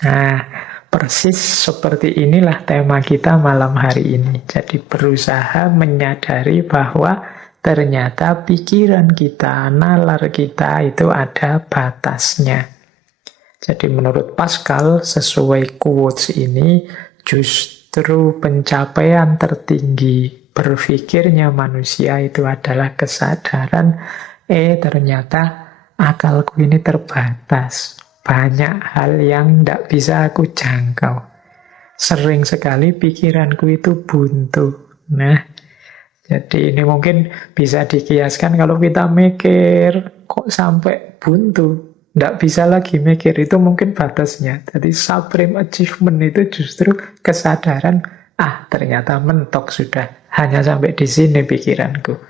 Nah, persis seperti inilah tema kita malam hari ini. Jadi berusaha menyadari bahwa ternyata pikiran kita, nalar kita itu ada batasnya. Jadi menurut Pascal, sesuai quotes ini, justru pencapaian tertinggi berpikirnya manusia itu adalah kesadaran, ternyata akalku ini terbatas. Banyak hal yang tidak bisa aku jangkau. Sering sekali pikiranku itu buntu. Nah, jadi ini mungkin bisa dikiaskan kalau kita mikir, kok sampai buntu? Nggak bisa lagi mikir, itu mungkin batasnya. Jadi supreme achievement itu justru kesadaran, ternyata mentok sudah. Hanya sampai di sini pikiranku.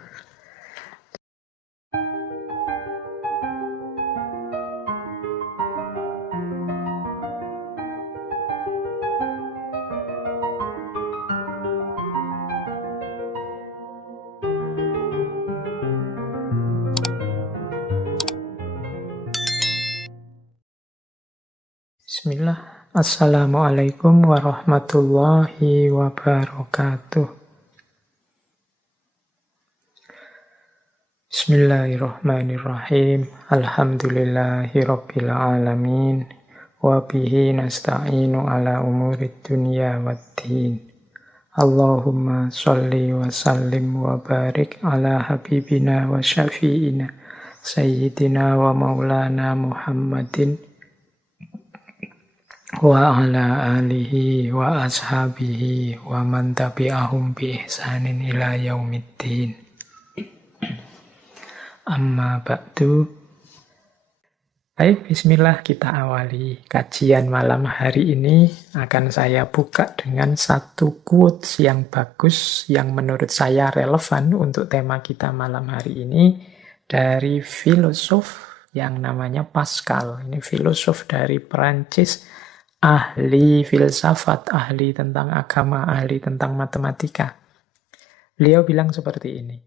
Bismillah. Assalamualaikum warahmatullahi wabarakatuh. Bismillahirrahmanirrahim. Alhamdulillahi rabbil alamin. Wabihi nasta'inu ala umurid dunya waddin. Allahumma sholli wa sallim wa barik ala habibina wa syafi'ina Sayyidina wa maulana Muhammadin wa ala alihi wa ashabihi wa man tabi'ahum bi ihsanin ila yaumiddin. Amma ba'du. Baik, bismillah, kita awali kajian malam hari ini. Akan saya buka dengan satu quotes yang bagus, yang menurut saya relevan untuk tema kita malam hari ini, dari filosof yang namanya Pascal. Ini filosof dari Perancis, ahli filsafat, ahli tentang agama, ahli tentang matematika. Beliau bilang seperti ini.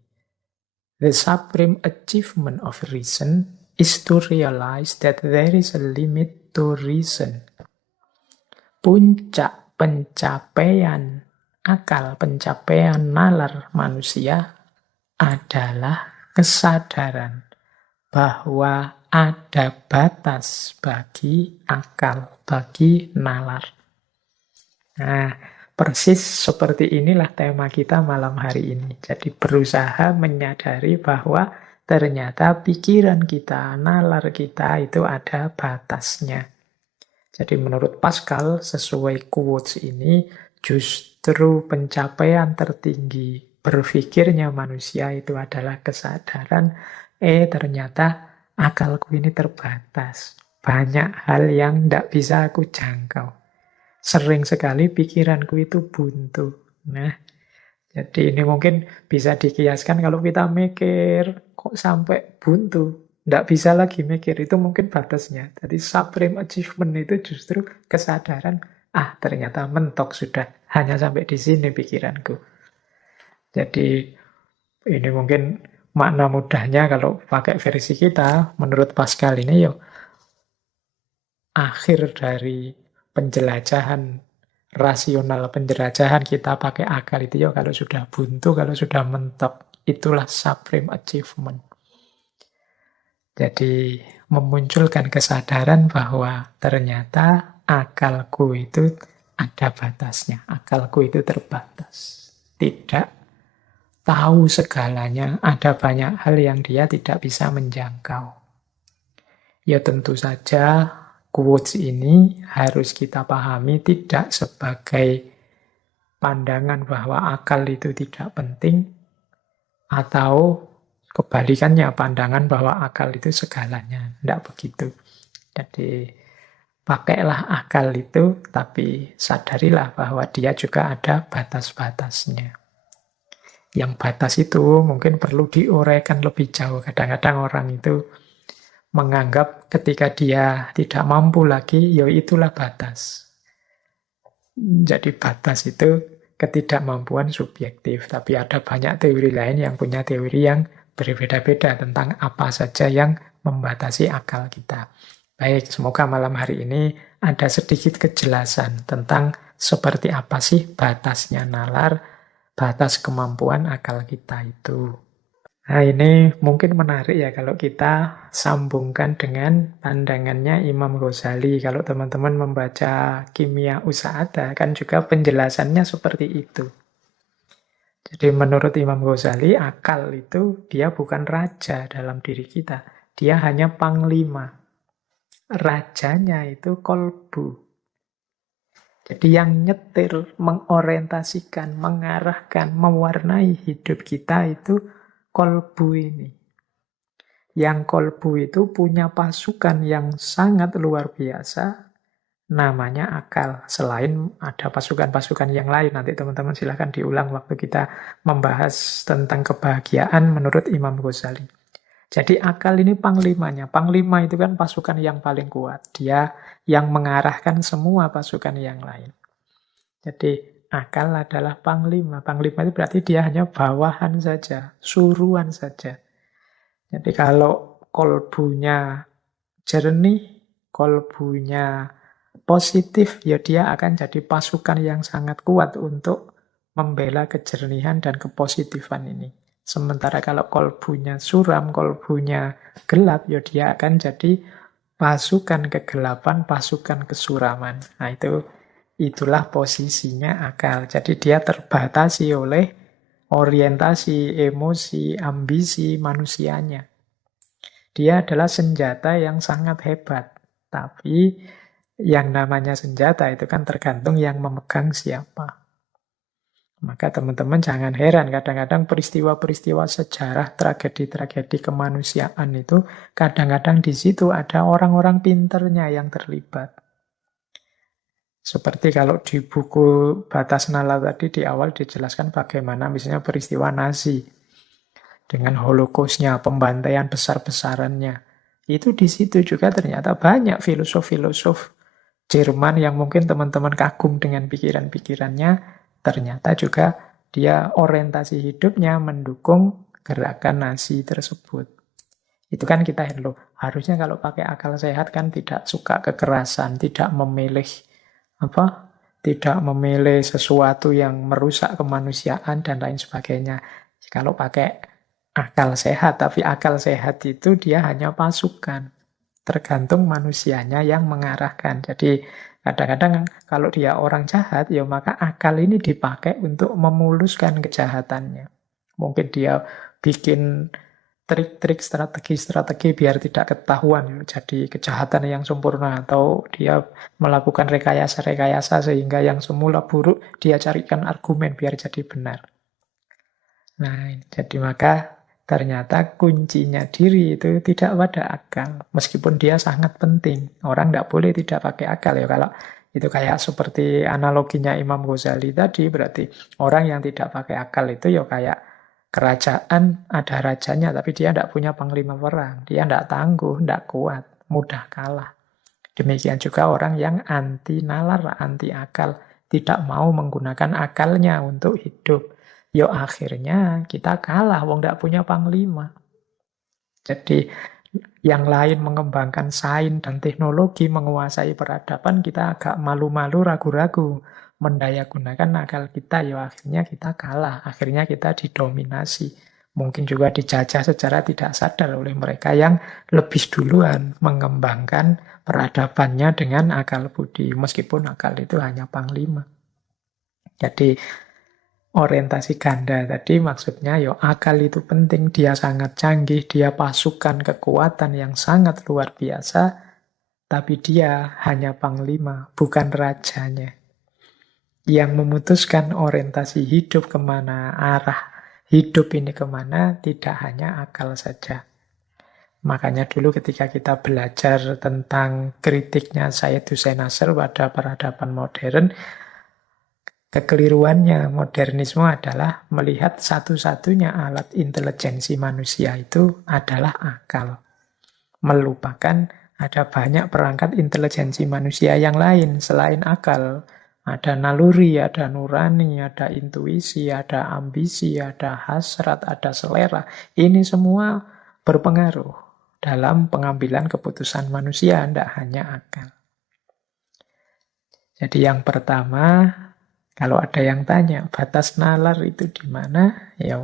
The supreme achievement of reason is to realize that there is a limit to reason. Puncak pencapaian akal, pencapaian nalar manusia adalah kesadaran bahwa ada batas bagi akal, bagi nalar. Nah, persis seperti inilah tema kita malam hari ini. Jadi berusaha menyadari bahwa ternyata pikiran kita, nalar kita itu ada batasnya. Jadi menurut Pascal, sesuai quotes ini, justru pencapaian tertinggi berpikirnya manusia itu adalah kesadaran, ternyata akalku ini terbatas. Banyak hal yang tidak bisa aku jangkau. Sering sekali pikiranku itu buntu. Nah, jadi ini mungkin bisa dikiaskan kalau kita mikir, kok sampai buntu? Tidak bisa lagi mikir, itu mungkin batasnya. Jadi supreme achievement itu justru kesadaran, ternyata mentok sudah. Hanya sampai di sini pikiranku. Jadi ini mungkin makna mudahnya kalau pakai versi kita, menurut Pascal ini akhir dari penjelajahan rasional, penjelajahan kita pakai akal itu kalau sudah buntu, kalau sudah mentok, itulah supreme achievement. Jadi memunculkan kesadaran bahwa ternyata akalku itu ada batasnya, akalku itu terbatas. Tidak tahu segalanya, ada banyak hal yang dia tidak bisa menjangkau. Ya tentu saja quotes ini harus kita pahami tidak sebagai pandangan bahwa akal itu tidak penting, atau kebalikannya pandangan bahwa akal itu segalanya. Tidak begitu. Jadi pakailah akal itu, tapi sadarilah bahwa dia juga ada batas-batasnya. Yang batas itu mungkin perlu diuraikan lebih jauh. Kadang-kadang orang itu menganggap ketika dia tidak mampu lagi, itulah batas. Jadi batas itu ketidakmampuan subjektif. Tapi ada banyak teori lain yang punya teori yang berbeda-beda tentang apa saja yang membatasi akal kita. Baik, semoga malam hari ini ada sedikit kejelasan tentang seperti apa sih batasnya nalar, batas kemampuan akal kita itu. Nah, ini mungkin menarik ya kalau kita sambungkan dengan pandangannya Imam Ghazali. Kalau teman-teman membaca Kimia Usaada, kan juga penjelasannya seperti itu. Jadi menurut Imam Ghazali, akal itu dia bukan raja dalam diri kita. Dia hanya panglima. Rajanya itu kolbu. Jadi yang nyetir, mengorientasikan, mengarahkan, mewarnai hidup kita itu kolbu ini. Yang kolbu itu punya pasukan yang sangat luar biasa, namanya akal. Selain ada pasukan-pasukan yang lain, nanti teman-teman silahkan diulang waktu kita membahas tentang kebahagiaan menurut Imam Ghazali. Jadi akal ini panglimanya. Panglima itu kan pasukan yang paling kuat. Dia yang mengarahkan semua pasukan yang lain. Jadi akal adalah panglima. Panglima itu berarti dia hanya bawahan saja, suruhan saja. Jadi kalau kolbunya jernih, kolbunya positif, ya dia akan jadi pasukan yang sangat kuat untuk membela kejernihan dan kepositifan ini. Sementara kalau kolbunya suram, kolbunya gelap, ya dia akan jadi pasukan kegelapan, pasukan kesuraman. Nah, itulah posisinya akal. Jadi dia terbatasi oleh orientasi, emosi, ambisi manusianya. Dia adalah senjata yang sangat hebat. Tapi yang namanya senjata itu kan tergantung yang memegang siapa. Maka teman-teman jangan heran, kadang-kadang peristiwa-peristiwa sejarah, tragedi-tragedi kemanusiaan itu, kadang-kadang di situ ada orang-orang pinternya yang terlibat. Seperti kalau di buku Batas Nalar tadi di awal dijelaskan bagaimana misalnya peristiwa Nazi, dengan Holocaustnya, pembantaian besar-besarannya. Itu di situ juga ternyata banyak filosof-filosof Jerman yang mungkin teman-teman kagum dengan pikiran-pikirannya, ternyata juga dia orientasi hidupnya mendukung gerakan Nazi tersebut. Itu kan kita loh, harusnya kalau pakai akal sehat kan tidak suka kekerasan, tidak memilih tidak memilih sesuatu yang merusak kemanusiaan dan lain sebagainya. Kalau pakai akal sehat, tapi akal sehat itu dia hanya pasukan. Tergantung manusianya yang mengarahkan. Jadi kadang-kadang kalau dia orang jahat, ya maka akal ini dipakai untuk memuluskan kejahatannya. Mungkin dia bikin trik-trik, strategi-strategi biar tidak ketahuan jadi kejahatan yang sempurna, atau dia melakukan rekayasa-rekayasa sehingga yang semula buruk dia carikan argumen biar jadi benar. Nah, jadi maka ternyata kuncinya diri itu tidak pada akal, meskipun dia sangat penting. Orang tidak boleh tidak pakai akal ya. Kalau itu kayak seperti analoginya Imam Ghazali tadi, berarti orang yang tidak pakai akal itu ya kayak kerajaan ada rajanya, tapi dia tidak punya panglima perang. Dia tidak tangguh, tidak kuat, mudah kalah. Demikian juga orang yang anti nalar, anti akal, tidak mau menggunakan akalnya untuk hidup. Yo akhirnya kita kalah, wong tidak punya panglima. Jadi yang lain mengembangkan sains dan teknologi, menguasai peradaban, kita agak malu-malu, ragu-ragu mendaya gunakan akal kita, ya akhirnya kita kalah, akhirnya kita didominasi. Mungkin juga dijajah secara tidak sadar oleh mereka yang lebih duluan mengembangkan peradabannya dengan akal budi, meskipun akal itu hanya panglima. Jadi orientasi ganda tadi maksudnya ya akal itu penting, dia sangat canggih, dia pasukan kekuatan yang sangat luar biasa, tapi dia hanya panglima, bukan rajanya. Yang memutuskan orientasi hidup kemana, arah hidup ini kemana, tidak hanya akal saja. Makanya dulu ketika kita belajar tentang kritiknya Sayyid Hussein Nasr pada peradaban modern, kekeliruannya modernisme adalah melihat satu-satunya alat intelijensi manusia itu adalah akal. Melupakan ada banyak perangkat intelijensi manusia yang lain selain akal. Ada naluri, ada nurani, ada intuisi, ada ambisi, ada hasrat, ada selera. Ini semua berpengaruh dalam pengambilan keputusan manusia, tidak hanya akal. Jadi yang pertama, kalau ada yang tanya, batas nalar itu di mana? Ya,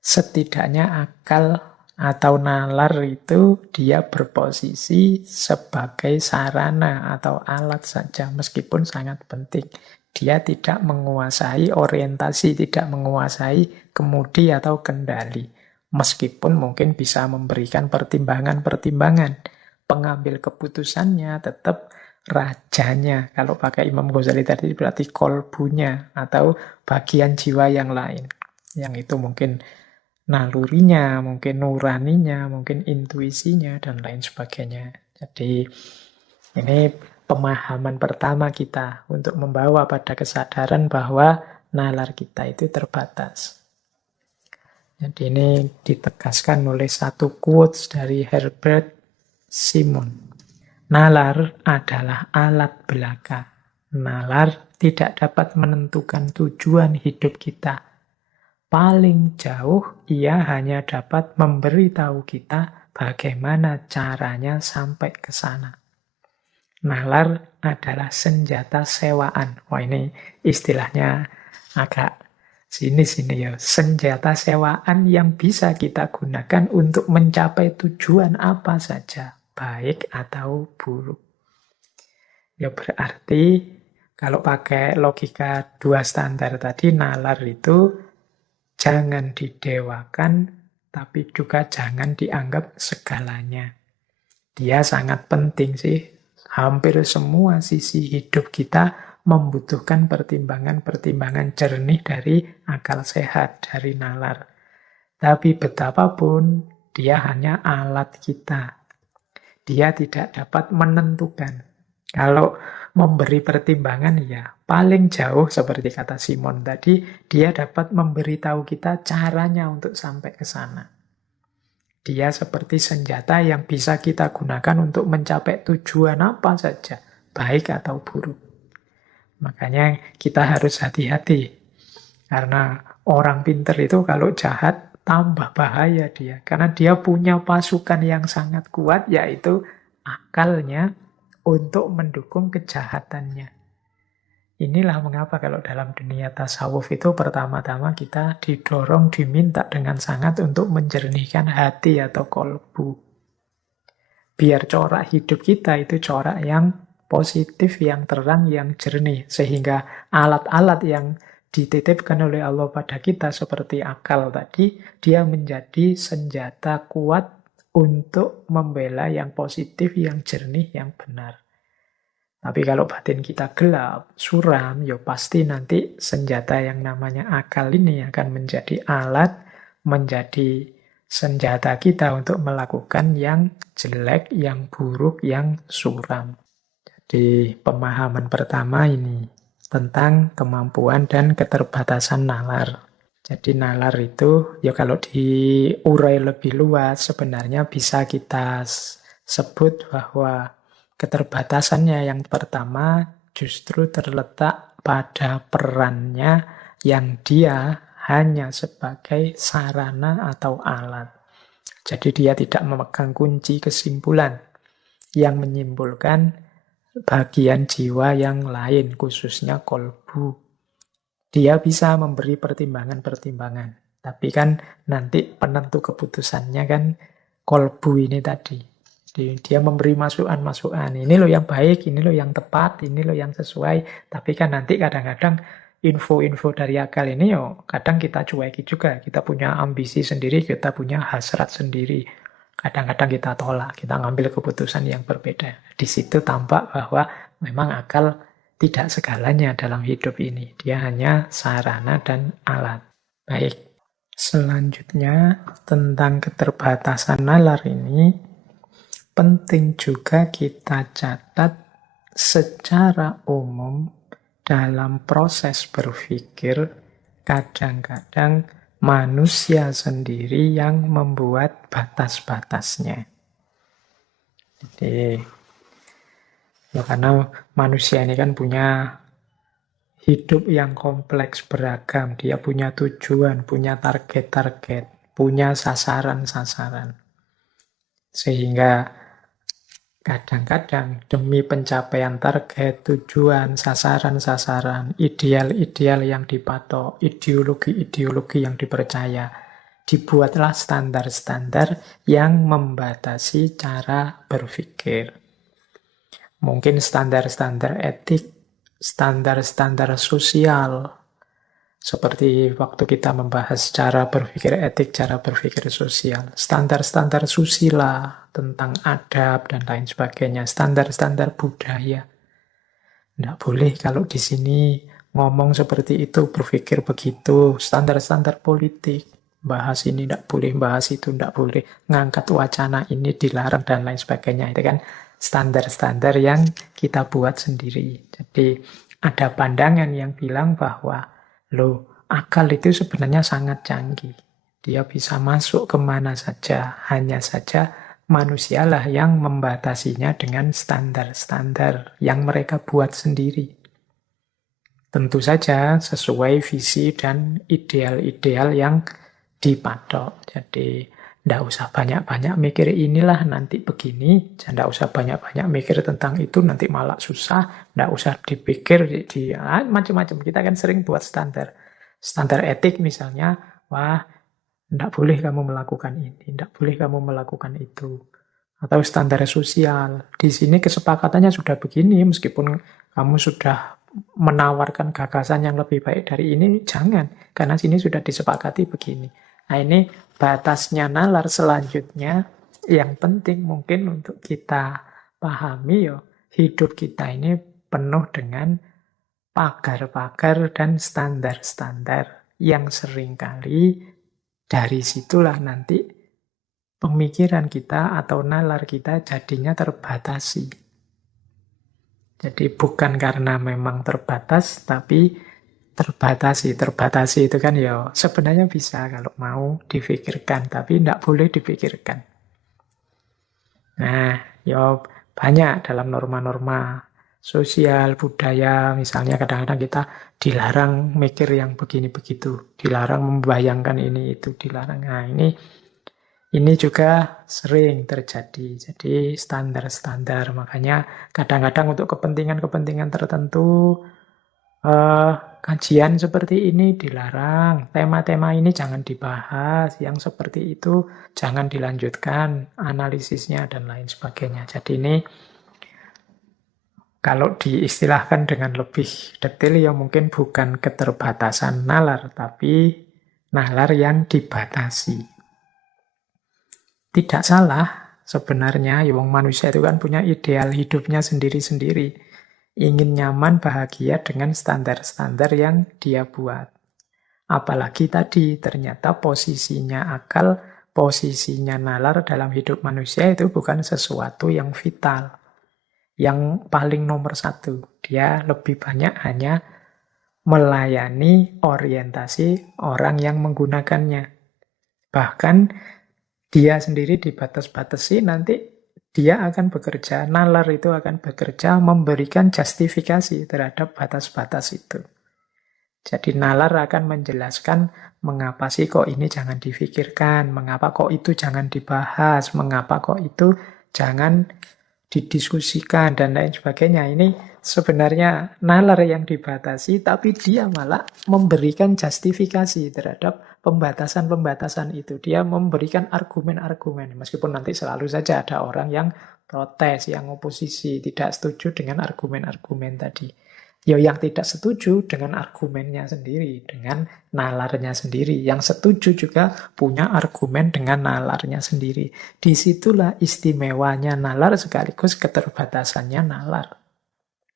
setidaknya akal atau nalar itu dia berposisi sebagai sarana atau alat saja, meskipun sangat penting. Dia tidak menguasai orientasi, tidak menguasai kemudi atau kendali. Meskipun mungkin bisa memberikan pertimbangan-pertimbangan. Pengambil keputusannya tetap rajanya. Kalau pakai Imam Ghazali tadi berarti kolbunya atau bagian jiwa yang lain. Yang itu mungkin nalurinya, mungkin nuraninya, mungkin intuisinya, dan lain sebagainya. Jadi ini pemahaman pertama kita untuk membawa pada kesadaran bahwa nalar kita itu terbatas. Jadi ini ditegaskan oleh satu quotes dari Herbert Simon. Nalar adalah alat belaka. Nalar tidak dapat menentukan tujuan hidup kita. Paling jauh, ia hanya dapat memberitahu kita bagaimana caranya sampai ke sana. Nalar adalah senjata sewaan. Wah, ini istilahnya agak sini-sini ya. Senjata sewaan yang bisa kita gunakan untuk mencapai tujuan apa saja, baik atau buruk. Ya berarti kalau pakai logika dua standar tadi, nalar itu jangan didewakan, tapi juga jangan dianggap segalanya. Dia sangat penting sih. Hampir semua sisi hidup kita membutuhkan pertimbangan-pertimbangan jernih dari akal sehat, dari nalar. Tapi betapapun, dia hanya alat kita. Dia tidak dapat menentukan. Kalau memberi pertimbangan, ya paling jauh seperti kata Simon tadi, dia dapat memberitahu kita caranya untuk sampai ke sana. Dia seperti senjata yang bisa kita gunakan untuk mencapai tujuan apa saja, baik atau buruk. Makanya kita harus hati-hati. Karena orang pinter itu kalau jahat, tambah bahaya dia. Karena dia punya pasukan yang sangat kuat, yaitu akalnya untuk mendukung kejahatannya. Inilah mengapa kalau dalam dunia tasawuf itu pertama-tama kita didorong, diminta dengan sangat untuk menjernihkan hati atau kolbu. Biar corak hidup kita itu corak yang positif, yang terang, yang jernih. Sehingga alat-alat yang dititipkan oleh Allah pada kita seperti akal tadi, dia menjadi senjata kuat untuk membela yang positif, yang jernih, yang benar. Tapi kalau batin kita gelap, suram, ya pasti nanti senjata yang namanya akal ini akan menjadi alat, menjadi senjata kita untuk melakukan yang jelek, yang buruk, yang suram. Jadi pemahaman pertama ini tentang kemampuan dan keterbatasan nalar. Jadi nalar itu, ya kalau diurai lebih luas, sebenarnya bisa kita sebut bahwa keterbatasannya yang pertama justru terletak pada perannya yang dia hanya sebagai sarana atau alat. Jadi dia tidak memegang kunci kesimpulan yang menyimpulkan bagian jiwa yang lain, khususnya kolbu. Dia bisa memberi pertimbangan-pertimbangan, tapi kan nanti penentu keputusannya kan kolbu ini tadi. Dia memberi masukan-masukan. Ini loh yang baik, ini loh yang tepat, ini loh yang sesuai. Tapi kan nanti kadang-kadang info-info dari akal ini yo kadang kita cueki juga. Kita punya ambisi sendiri, kita punya hasrat sendiri. Kadang-kadang kita tolak, kita ngambil keputusan yang berbeda. Di situ tampak bahwa memang akal tidak segalanya dalam hidup ini. Dia hanya sarana dan alat. Baik, selanjutnya tentang keterbatasan nalar ini, penting juga kita catat secara umum dalam proses berpikir, kadang-kadang manusia sendiri yang membuat batas-batasnya. Jadi, ya karena manusia ini kan punya hidup yang kompleks beragam. Dia punya tujuan, punya target-target, punya sasaran-sasaran. Sehingga Kadang-kadang demi pencapaian target, tujuan, sasaran-sasaran, ideal-ideal yang dipatok, ideologi-ideologi yang dipercaya, dibuatlah standar-standar yang membatasi cara berpikir. Mungkin standar-standar etik, standar-standar sosial, seperti waktu kita membahas cara berpikir etik, cara berpikir sosial. Standar-standar susila tentang adab dan lain sebagainya. Standar-standar budaya. Tidak boleh kalau di sini ngomong seperti itu, berpikir begitu. Standar-standar politik. Bahas ini tidak boleh, bahas itu tidak boleh. Ngangkat wacana ini dilarang dan lain sebagainya. Itu kan standar-standar yang kita buat sendiri. Jadi ada pandangan yang bilang bahwa loh, akal itu sebenarnya sangat canggih. Dia bisa masuk kemana saja. Hanya saja manusialah yang membatasinya dengan standar-standar yang mereka buat sendiri. Tentu saja sesuai visi dan ideal-ideal yang dipatok. Jadi, tidak usah banyak-banyak mikir inilah nanti begini. Tidak usah banyak-banyak mikir tentang itu nanti malah susah. Tidak usah dipikir macam-macam. Kita kan sering buat standar. Standar etik misalnya, wah tidak boleh kamu melakukan ini, tidak boleh kamu melakukan itu. Atau standar sosial. Di sini kesepakatannya sudah begini, meskipun kamu sudah menawarkan gagasan yang lebih baik dari ini, jangan. Karena sini sudah disepakati begini. Nah ini batasnya nalar selanjutnya yang penting mungkin untuk kita pahami ya, hidup kita ini penuh dengan pagar-pagar dan standar-standar yang seringkali dari situlah nanti pemikiran kita atau nalar kita jadinya terbatasi. Jadi bukan karena memang terbatas, tapi terbatasi. Terbatasi itu kan ya sebenarnya bisa kalau mau difikirkan, tapi tidak boleh dipikirkan. Nah, ya banyak dalam norma-norma sosial, budaya, misalnya kadang-kadang kita dilarang mikir yang begini begitu, dilarang membayangkan ini itu, dilarang. Nah, ini juga sering terjadi. Jadi standar-standar, makanya kadang-kadang untuk kepentingan-kepentingan tertentu kajian seperti ini dilarang, tema-tema ini jangan dibahas, yang seperti itu jangan dilanjutkan analisisnya dan lain sebagainya. Jadi ini kalau diistilahkan dengan lebih detail ya mungkin bukan keterbatasan nalar, tapi nalar yang dibatasi. Tidak salah sebenarnya, ya wong manusia itu kan punya ideal hidupnya sendiri-sendiri. Ingin nyaman, bahagia dengan standar-standar yang dia buat. Apalagi tadi ternyata posisinya akal, posisinya nalar dalam hidup manusia itu bukan sesuatu yang vital. Yang paling nomor satu, dia lebih banyak hanya melayani orientasi orang yang menggunakannya. Bahkan dia sendiri dibatas-batasi, nanti dia akan bekerja, nalar itu akan bekerja memberikan justifikasi terhadap batas-batas itu. Jadi nalar akan menjelaskan mengapa sih kok ini jangan difikirkan, mengapa kok itu jangan dibahas, mengapa kok itu jangan didiskusikan dan lain sebagainya. Ini sebenarnya nalar yang dibatasi, tapi dia malah memberikan justifikasi terhadap pembatasan-pembatasan itu. Dia memberikan argumen-argumen, meskipun nanti selalu saja ada orang yang protes, yang oposisi, tidak setuju dengan argumen-argumen tadi. Ya, yang tidak setuju dengan argumennya sendiri, dengan nalarnya sendiri. Yang setuju juga punya argumen dengan nalarnya sendiri. Disitulah istimewanya nalar sekaligus keterbatasannya nalar.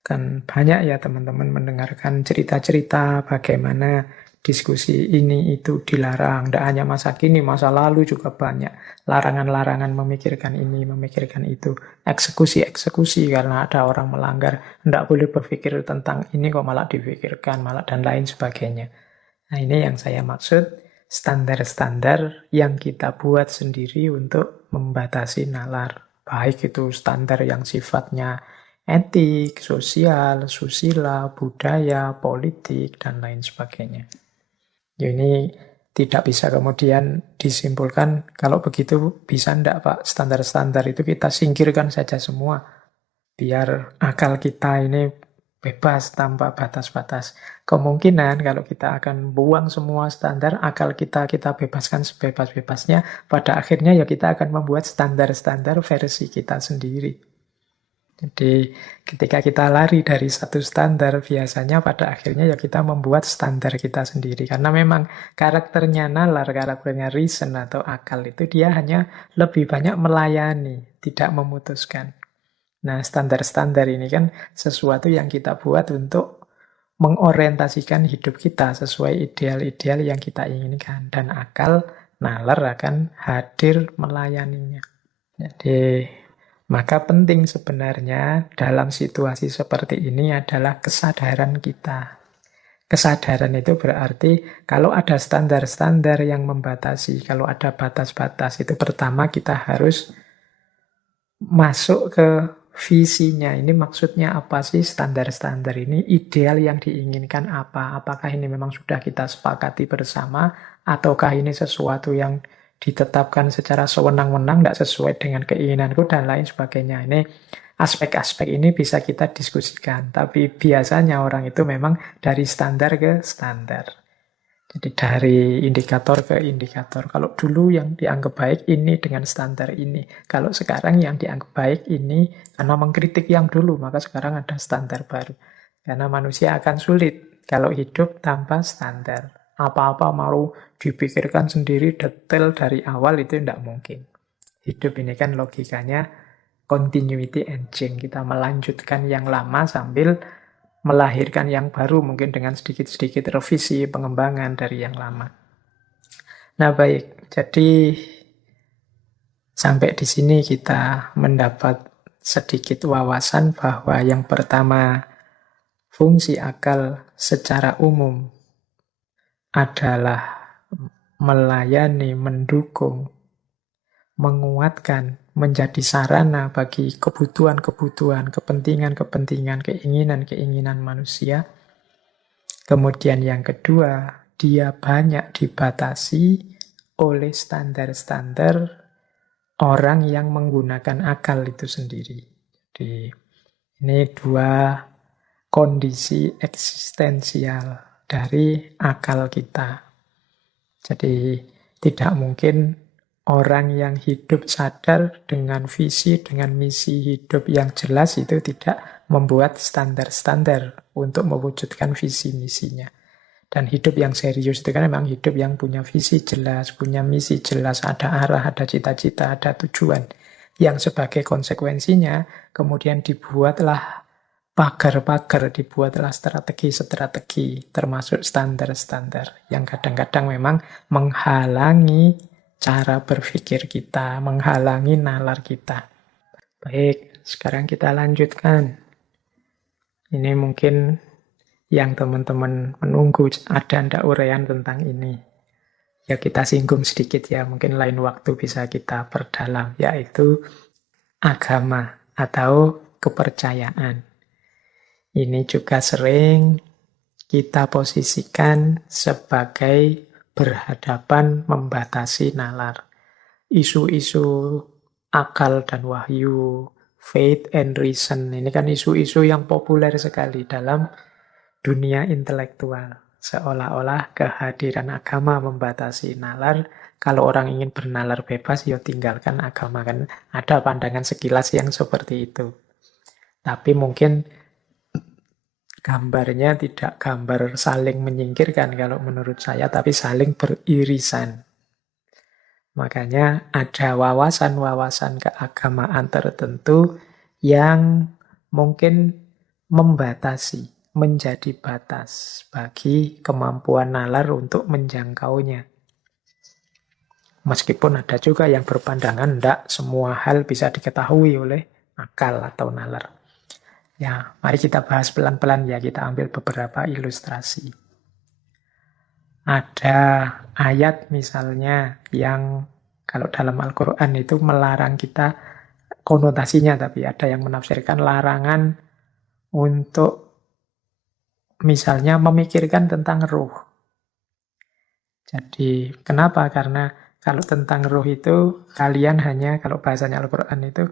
Kan banyak ya teman-teman mendengarkan cerita-cerita bagaimana diskusi ini itu dilarang. Tidak hanya masa kini, masa lalu juga banyak. Larangan-larangan memikirkan ini, memikirkan itu. Eksekusi-eksekusi karena ada orang melanggar. Tidak boleh berpikir tentang ini kok malah dipikirkan, malah dan lain sebagainya. Nah ini yang saya maksud, standar-standar yang kita buat sendiri untuk membatasi nalar. Baik itu standar yang sifatnya etik, sosial, susila, budaya, politik, dan lain sebagainya. Ya, ini Tidak bisa kemudian disimpulkan, kalau begitu bisa ndak Pak, standar-standar itu kita singkirkan saja semua. Biar akal kita ini bebas tanpa batas-batas. Kemungkinan kalau kita akan buang semua standar, akal kita bebaskan sebebas-bebasnya, pada akhirnya ya kita akan membuat standar-standar versi kita sendiri. Jadi ketika kita lari dari satu standar, biasanya pada akhirnya ya kita membuat standar kita sendiri. Karena memang karakternya nalar, karakternya reason atau akal itu dia hanya lebih banyak melayani, tidak memutuskan. Nah, standar-standar ini kan sesuatu yang kita buat untuk mengorientasikan hidup kita sesuai ideal-ideal yang kita inginkan. Dan akal, nalar akan hadir melayaninya. Jadi, maka penting sebenarnya dalam situasi seperti ini adalah kesadaran kita. Kesadaran itu berarti kalau ada standar-standar yang membatasi, kalau ada batas-batas, itu pertama kita harus masuk ke visinya. Ini maksudnya apa sih standar-standar ini? Ideal yang diinginkan apa? Apakah ini memang sudah kita sepakati bersama? Ataukah ini sesuatu yang ditetapkan secara sewenang-wenang, tidak sesuai dengan keinginanku, dan lain sebagainya. Ini aspek-aspek ini bisa kita diskusikan. Tapi biasanya orang itu memang dari standar ke standar. Jadi dari indikator ke indikator. Kalau dulu yang dianggap baik ini dengan standar ini. Kalau sekarang yang dianggap baik ini karena mengkritik yang dulu, maka sekarang ada standar baru. Karena manusia akan sulit kalau hidup tanpa standar. Apa-apa mau dipikirkan sendiri detail dari awal itu tidak mungkin. Hidup ini kan logikanya continuity and change. Kita melanjutkan yang lama sambil melahirkan yang baru, mungkin dengan sedikit-sedikit revisi, pengembangan dari yang lama. Nah baik, jadi sampai di sini kita mendapat sedikit wawasan bahwa yang pertama, fungsi akal secara umum adalah melayani, mendukung, menguatkan, menjadi sarana bagi kebutuhan-kebutuhan, kepentingan-kepentingan, keinginan-keinginan manusia. Kemudian yang kedua, dia banyak dibatasi oleh standar-standar orang yang menggunakan akal itu sendiri. Jadi ini dua kondisi eksistensial dari akal kita. Jadi tidak mungkin orang yang hidup sadar dengan visi, dengan misi hidup yang jelas itu tidak membuat standar-standar untuk mewujudkan visi misinya. Dan hidup yang serius itu kan memang hidup yang punya visi jelas, punya misi jelas, ada arah, ada cita-cita, ada tujuan. Yang sebagai konsekuensinya kemudian dibuatlah pagar-pagar, dibuatlah strategi-strategi, termasuk standar-standar yang kadang-kadang memang menghalangi cara berpikir kita, menghalangi nalar kita. Baik, sekarang kita lanjutkan. Ini mungkin yang teman-teman menunggu, ada ndak uraian tentang ini. Ya kita singgung sedikit ya, mungkin lain waktu bisa kita perdalam, yaitu agama atau kepercayaan. Ini juga sering kita posisikan sebagai berhadapan membatasi nalar. Isu-isu akal dan wahyu, faith and reason, ini kan isu-isu yang populer sekali dalam dunia intelektual. Seolah-olah kehadiran agama membatasi nalar. Kalau orang ingin bernalar bebas, ya tinggalkan agama. Kan ada pandangan sekilas yang seperti itu. Tapi mungkin gambarnya tidak gambar saling menyingkirkan kalau menurut saya, tapi saling beririsan. Makanya ada wawasan-wawasan keagamaan tertentu yang mungkin membatasi, menjadi batas bagi kemampuan nalar untuk menjangkaunya. Meskipun ada juga yang berpandangan tidak semua hal bisa diketahui oleh akal atau nalar. Ya, mari kita bahas pelan-pelan ya, kita ambil beberapa ilustrasi. Ada ayat misalnya yang kalau dalam Al-Quran itu melarang kita, konotasinya tapi ada yang menafsirkan larangan untuk misalnya memikirkan tentang ruh. Jadi kenapa? Karena kalau tentang roh itu kalian hanya, kalau bahasanya Al-Quran itu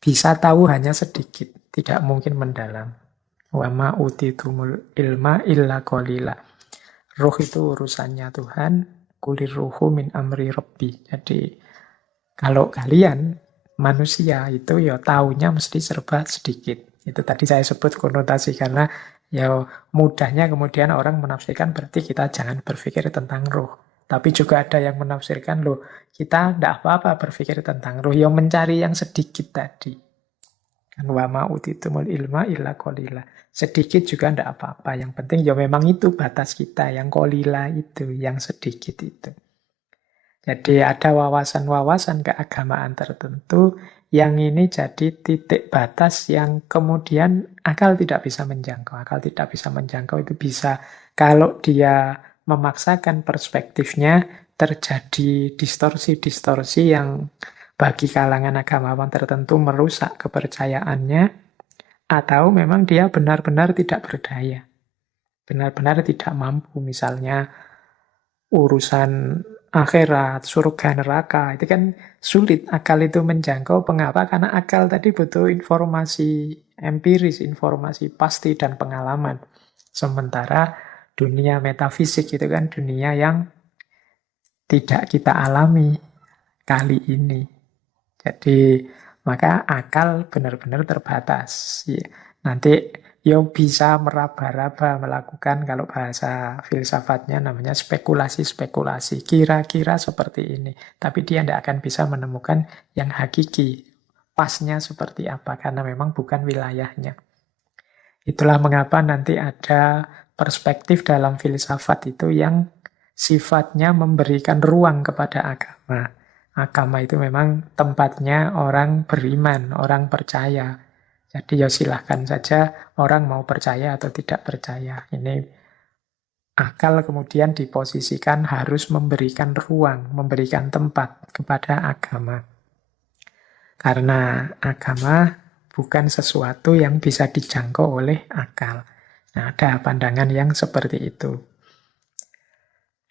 bisa tahu hanya sedikit, tidak mungkin mendalam. Wa ma utitumul ilma illa qalila. Roh itu urusannya Tuhan, kulir ruhu min amri rabbi. Jadi kalau kalian manusia itu ya taunya mesti serba sedikit. Itu tadi saya sebut konotasi karena ya mudahnya kemudian orang menafsirkan berarti kita jangan berpikir tentang roh. Tapi juga ada yang menafsirkan loh kita tidak apa-apa berpikir tentang roh, yang mencari yang sedikit tadi. Kan wa ma utitumul ilma illa qalila. Sedikit juga tidak apa-apa. Yang penting ya memang itu batas kita. Yang qalila itu, yang sedikit itu. Jadi ada wawasan-wawasan keagamaan tertentu yang ini jadi titik batas yang kemudian akal tidak bisa menjangkau. Akal tidak bisa menjangkau itu bisa kalau dia memaksakan perspektifnya terjadi distorsi-distorsi yang bagi kalangan agamawan tertentu merusak kepercayaannya, atau memang dia benar-benar tidak berdaya. Benar-benar tidak mampu, misalnya urusan akhirat, surga, neraka, itu kan sulit akal itu menjangkau. Mengapa? Karena akal tadi butuh informasi empiris, informasi pasti dan pengalaman. Sementara dunia metafisik itu kan dunia yang tidak kita alami kali ini. Jadi maka akal benar-benar terbatas. Ya, nanti yo bisa meraba-raba melakukan, kalau bahasa filsafatnya namanya spekulasi-spekulasi. Kira-kira seperti ini. Tapi dia tidak akan bisa menemukan yang hakiki. Pasnya seperti apa, karena memang bukan wilayahnya. Itulah mengapa nanti ada perspektif dalam filsafat itu yang sifatnya memberikan ruang kepada agama. Agama itu memang tempatnya orang beriman, orang percaya. Jadi ya silahkan saja orang mau percaya atau tidak percaya. Ini akal kemudian diposisikan harus memberikan ruang, memberikan tempat kepada agama. Karena agama bukan sesuatu yang bisa dijangkau oleh akal. Nah, ada pandangan yang seperti itu.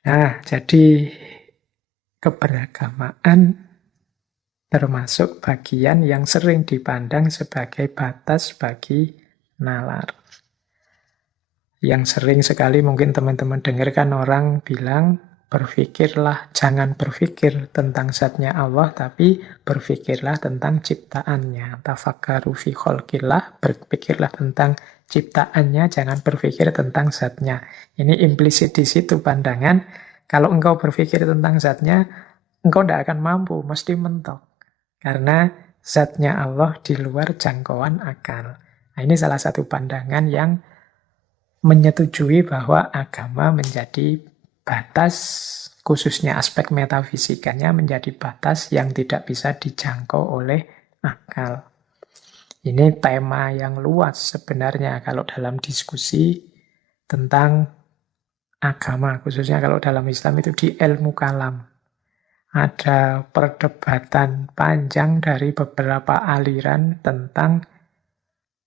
Nah, jadi keberagamaan termasuk bagian yang sering dipandang sebagai batas bagi nalar. Yang sering sekali mungkin teman-teman dengarkan orang bilang, berpikirlah, jangan berpikir tentang zatnya Allah, tapi berpikirlah tentang ciptaannya. Tafakkaru fi khalqillah, berpikirlah tentang ciptaannya, jangan berpikir tentang zatnya. Ini implisit di situ pandangan, kalau engkau berpikir tentang zatnya, engkau tidak akan mampu, mesti mentok. Karena zatnya Allah di luar jangkauan akal. Nah, ini salah satu pandangan yang menyetujui bahwa agama menjadi batas, khususnya aspek metafisikanya menjadi batas yang tidak bisa dijangkau oleh akal. Ini tema yang luas sebenarnya kalau dalam diskusi tentang agama, khususnya kalau dalam Islam itu di ilmu kalam. Ada perdebatan panjang dari beberapa aliran tentang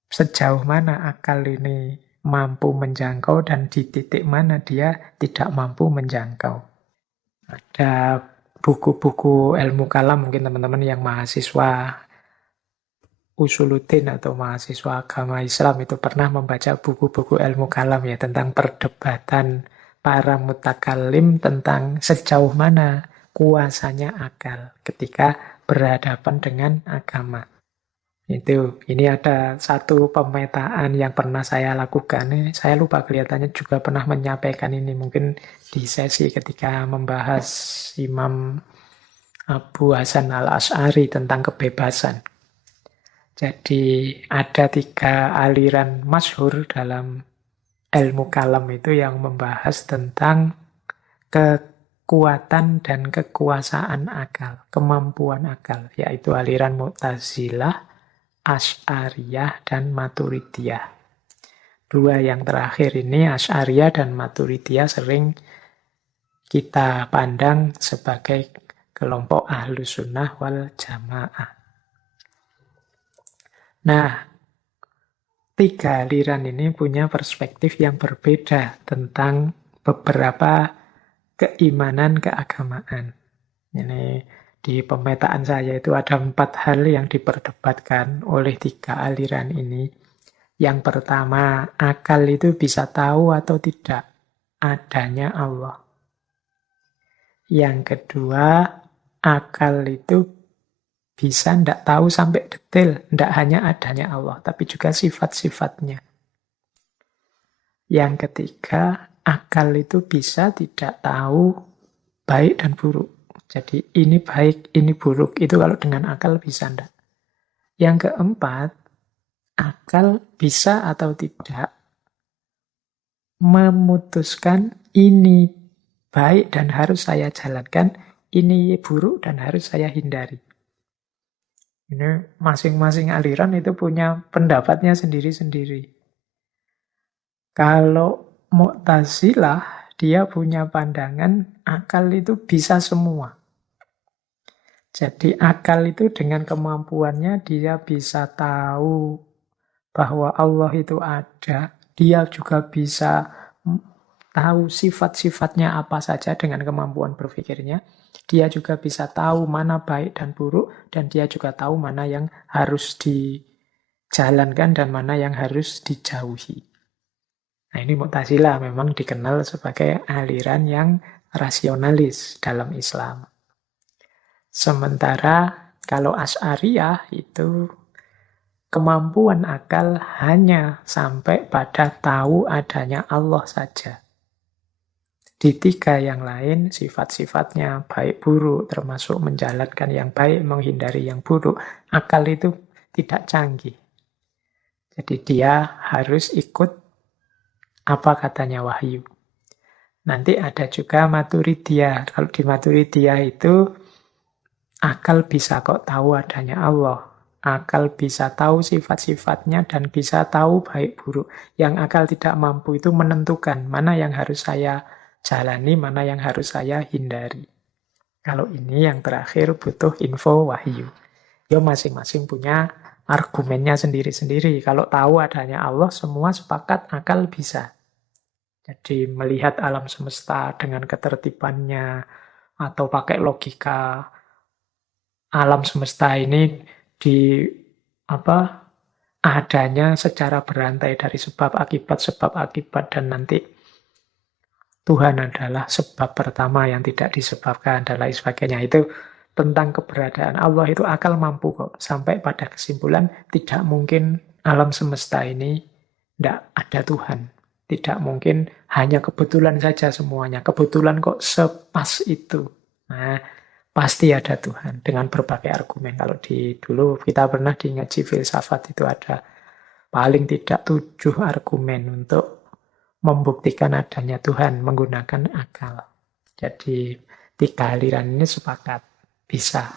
sejauh mana akal ini mampu menjangkau dan di titik mana dia tidak mampu menjangkau. Ada buku-buku ilmu kalam, mungkin teman-teman yang mahasiswa Usuluddin atau mahasiswa agama Islam itu pernah membaca buku-buku ilmu kalam ya, tentang perdebatan para mutakallim tentang sejauh mana kuasanya akal ketika berhadapan dengan agama. Ini ada satu pemetaan yang pernah saya lakukan. Saya lupa, kelihatannya juga pernah menyampaikan ini mungkin di sesi ketika membahas Imam Abu Hasan al-Asy'ari tentang kebebasan. Jadi ada 3 aliran masyhur dalam ilmu kalam itu yang membahas tentang kekuatan dan kekuasaan akal, kemampuan akal, yaitu aliran Mu'tazilah, Asy'ariyah, dan Maturidiyah. 2 yang terakhir ini, Asy'ariyah dan Maturidiyah, sering kita pandang sebagai kelompok Ahlus Sunnah wal Jamaah. Nah, 3 aliran ini punya perspektif yang berbeda tentang beberapa keimanan, keagamaan. Ini di pemetaan saya itu ada 4 hal yang diperdebatkan oleh 3 aliran ini. Yang pertama, akal itu bisa tahu atau tidak adanya Allah. Yang kedua, akal itu bisa tidak tahu sampai detail, tidak hanya adanya Allah, tapi juga sifat-sifatnya. Yang ketiga, akal itu bisa tidak tahu baik dan buruk. Jadi ini baik, ini buruk. Itu kalau dengan akal bisa enggak. Yang keempat, akal bisa atau tidak memutuskan ini baik dan harus saya jalankan, ini buruk dan harus saya hindari. Ini masing-masing aliran itu punya pendapatnya sendiri-sendiri. Kalau Mu'tazilah, dia punya pandangan akal itu bisa semua. Jadi akal itu dengan kemampuannya dia bisa tahu bahwa Allah itu ada. Dia juga bisa tahu sifat-sifatnya apa saja dengan kemampuan berpikirnya. Dia juga bisa tahu mana baik dan buruk. Dan dia juga tahu mana yang harus dijalankan dan mana yang harus dijauhi. Nah ini Mu'tazilah memang dikenal sebagai aliran yang rasionalis dalam Islam. Sementara kalau Asy'ariyah itu kemampuan akal hanya sampai pada tahu adanya Allah saja. Di 3 yang lain sifat-sifatnya baik buruk termasuk menjalankan yang baik, menghindari yang buruk. Akal itu tidak canggih. Jadi dia harus ikut apa katanya wahyu. Nanti ada juga Maturidiyah. Kalau di Maturidiyah itu akal bisa kok tahu adanya Allah. Akal bisa tahu sifat-sifatnya dan bisa tahu baik buruk. Yang akal tidak mampu itu menentukan mana yang harus saya jalani, mana yang harus saya hindari. Kalau ini yang terakhir butuh info wahyu. Ya masing-masing punya argumennya sendiri-sendiri. Kalau tahu adanya Allah, semua sepakat akal bisa. Jadi melihat alam semesta dengan ketertibannya atau pakai logika alam semesta ini adanya secara berantai dari sebab akibat dan nanti Tuhan adalah sebab pertama yang tidak disebabkan dan lain sebagainya. Itu tentang keberadaan Allah itu akal mampu kok sampai pada kesimpulan tidak mungkin alam semesta ini tidak ada Tuhan. Tidak mungkin hanya kebetulan saja semuanya. Kebetulan kok sepas itu. Nah, pasti ada Tuhan dengan berbagai argumen. Kalau dulu kita pernah di ngaji filsafat itu ada paling tidak 7 argumen untuk membuktikan adanya Tuhan menggunakan akal. Jadi 3 aliran ini sepakat bisa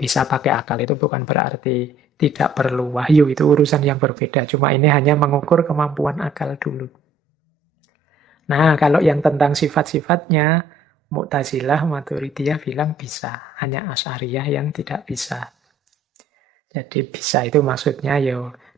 pakai akal. Itu bukan berarti tidak perlu wahyu, itu urusan yang berbeda. Cuma ini hanya mengukur kemampuan akal dulu. Nah, kalau yang tentang sifat-sifatnya, Mu'tazilah, Maturidiyah bilang bisa. Hanya Asy'ariyah yang tidak bisa. Jadi bisa itu maksudnya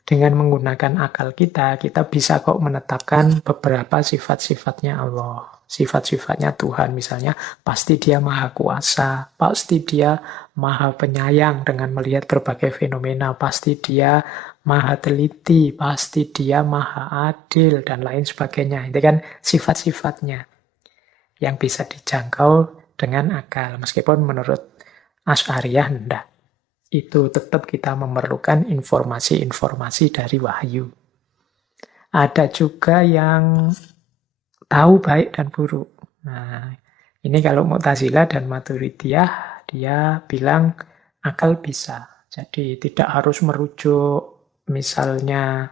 dengan menggunakan akal kita bisa kok menetapkan beberapa sifat-sifatnya Allah. Sifat-sifatnya Tuhan misalnya, pasti dia maha kuasa, pasti dia maha penyayang dengan melihat berbagai fenomena, pasti dia maha teliti, pasti dia maha adil, dan lain sebagainya. Itu kan sifat-sifatnya yang bisa dijangkau dengan akal. Meskipun menurut Asy'ariyah enggak. Itu tetap kita memerlukan informasi-informasi dari wahyu. Ada juga yang tahu baik dan buruk. Nah, ini kalau Mu'tazilah dan Maturidiyah, dia bilang akal bisa. Jadi tidak harus merujuk misalnya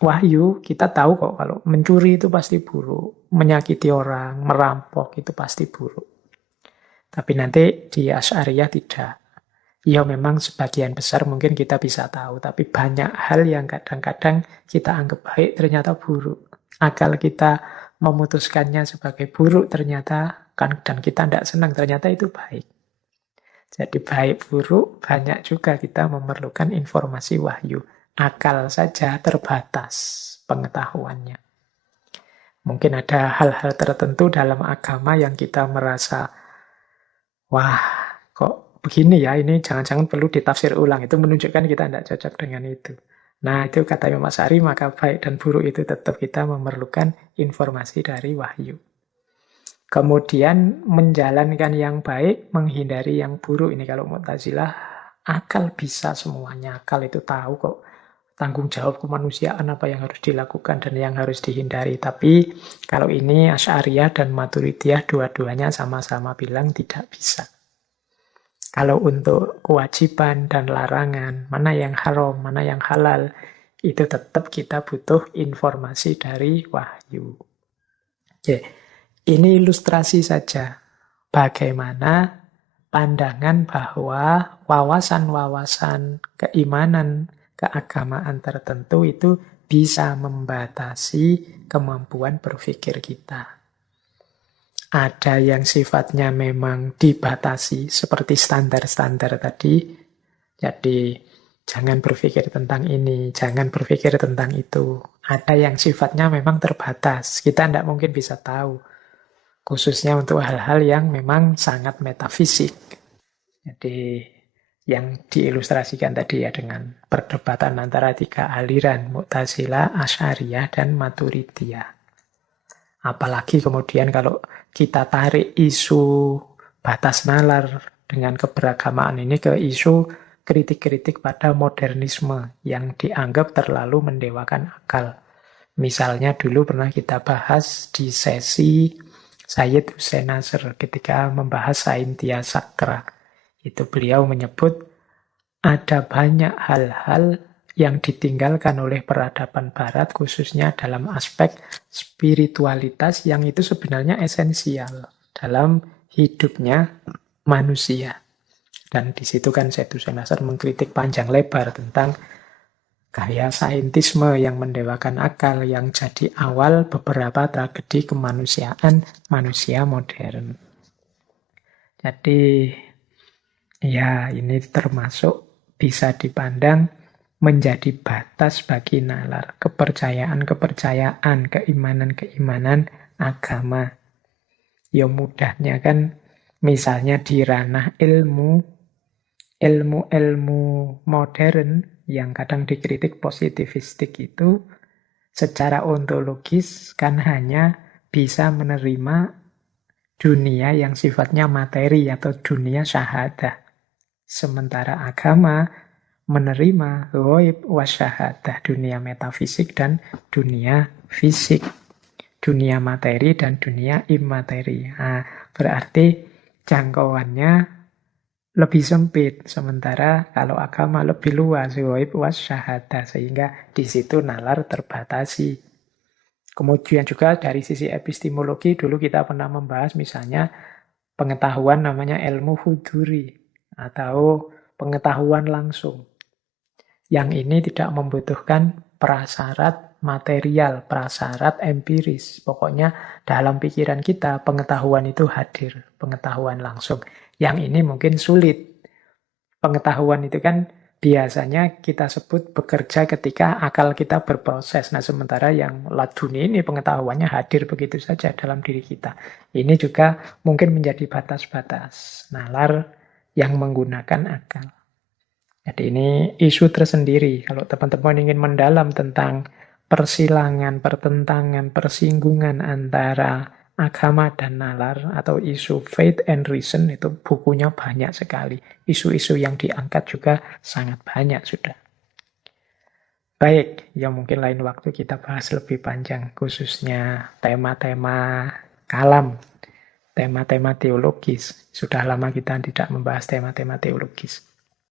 wahyu, kita tahu kok kalau mencuri itu pasti buruk, menyakiti orang, merampok itu pasti buruk. Tapi nanti di Asy'ariyah tidak. Ya memang sebagian besar mungkin kita bisa tahu, tapi banyak hal yang kadang-kadang kita anggap baik ternyata buruk. Akal kita memutuskannya sebagai buruk ternyata dan kita tidak senang ternyata itu baik. Jadi baik buruk banyak juga kita memerlukan informasi wahyu. Akal saja terbatas pengetahuannya. Mungkin ada hal-hal tertentu dalam agama yang kita merasa, wah, kok begini ya, ini jangan-jangan perlu ditafsir ulang. Itu menunjukkan kita tidak cocok dengan itu. Nah, itu kata Imam Asy'ari, maka baik dan buruk itu tetap kita memerlukan informasi dari wahyu. Kemudian menjalankan yang baik, menghindari yang buruk. Ini kalau Mu'tazilah, akal bisa semuanya. Akal itu tahu kok tanggung jawab kemanusiaan apa yang harus dilakukan dan yang harus dihindari. Tapi kalau ini Asy'ariyah dan Maturidiyah dua-duanya sama-sama bilang tidak bisa. Kalau untuk kewajiban dan larangan, mana yang haram, mana yang halal, itu tetap kita butuh informasi dari wahyu. Oke, ini ilustrasi saja bagaimana pandangan bahwa wawasan-wawasan keimanan, keagamaan tertentu itu bisa membatasi kemampuan berpikir kita. Ada yang sifatnya memang dibatasi seperti standar-standar tadi. Jadi jangan berpikir tentang ini, jangan berpikir tentang itu. Ada yang sifatnya memang terbatas. Kita tidak mungkin bisa tahu. Khususnya untuk hal-hal yang memang sangat metafisik. Jadi yang diilustrasikan tadi ya dengan perdebatan antara tiga aliran, Mu'tazilah, Asy'ariyah, dan Maturidiyah. Apalagi kemudian kalau kita tarik isu batas nalar dengan keberagamaan ini ke isu kritik-kritik pada modernisme yang dianggap terlalu mendewakan akal. Misalnya dulu pernah kita bahas di sesi Sayyid Hussein Nasr ketika membahas Saintia Sakra. Itu beliau menyebut ada banyak hal-hal yang ditinggalkan oleh peradaban barat khususnya dalam aspek spiritualitas yang itu sebenarnya esensial dalam hidupnya manusia. Dan di situ kan Sayyid Hussein Nasr mengkritik panjang lebar tentang gaya saintisme yang mendewakan akal yang jadi awal beberapa tragedi kemanusiaan manusia modern. Jadi ya ini termasuk bisa dipandang menjadi batas bagi nalar kepercayaan-kepercayaan, keimanan-keimanan agama. Ya mudahnya kan misalnya di ranah ilmu modern yang kadang dikritik positivistik itu secara ontologis kan hanya bisa menerima dunia yang sifatnya materi atau dunia syahadah. Sementara agama menerima ghaib wasyahadah, dunia metafisik dan dunia fisik, dunia materi dan dunia imateri. Nah, berarti jangkauannya lebih sempit, sementara kalau agama lebih luas, ghaib wasyahadah, sehingga di situ nalar terbatasi. Kemudian juga dari sisi epistemologi, dulu kita pernah membahas misalnya pengetahuan namanya ilmu huduri atau pengetahuan langsung. Yang ini tidak membutuhkan prasyarat material, prasyarat empiris. Pokoknya dalam pikiran kita pengetahuan itu hadir, pengetahuan langsung. Yang ini mungkin sulit. Pengetahuan itu kan biasanya kita sebut bekerja ketika akal kita berproses. Nah sementara yang laduni ini pengetahuannya hadir begitu saja dalam diri kita. Ini juga mungkin menjadi batas-batas nalar yang menggunakan akal. Jadi ini isu tersendiri. Kalau teman-teman ingin mendalam tentang persilangan, pertentangan, persinggungan antara agama dan nalar atau isu faith and reason, itu bukunya banyak sekali. Isu-isu yang diangkat juga sangat banyak sudah. Baik, ya mungkin lain waktu kita bahas lebih panjang, khususnya tema-tema kalam, tema-tema teologis. Sudah lama kita tidak membahas tema-tema teologis.